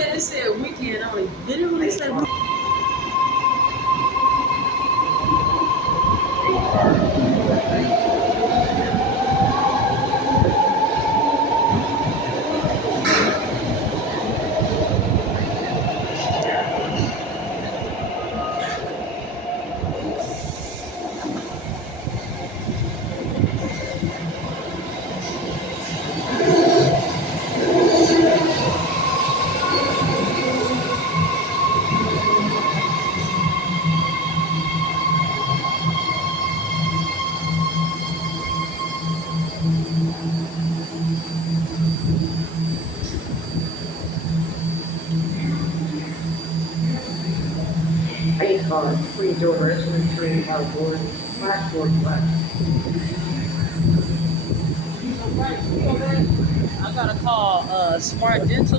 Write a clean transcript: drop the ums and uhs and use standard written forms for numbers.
it said weekend only. Did it really say weekend? Eight cars, three doors, and three outboard, platform left. I gotta call Smart Dental.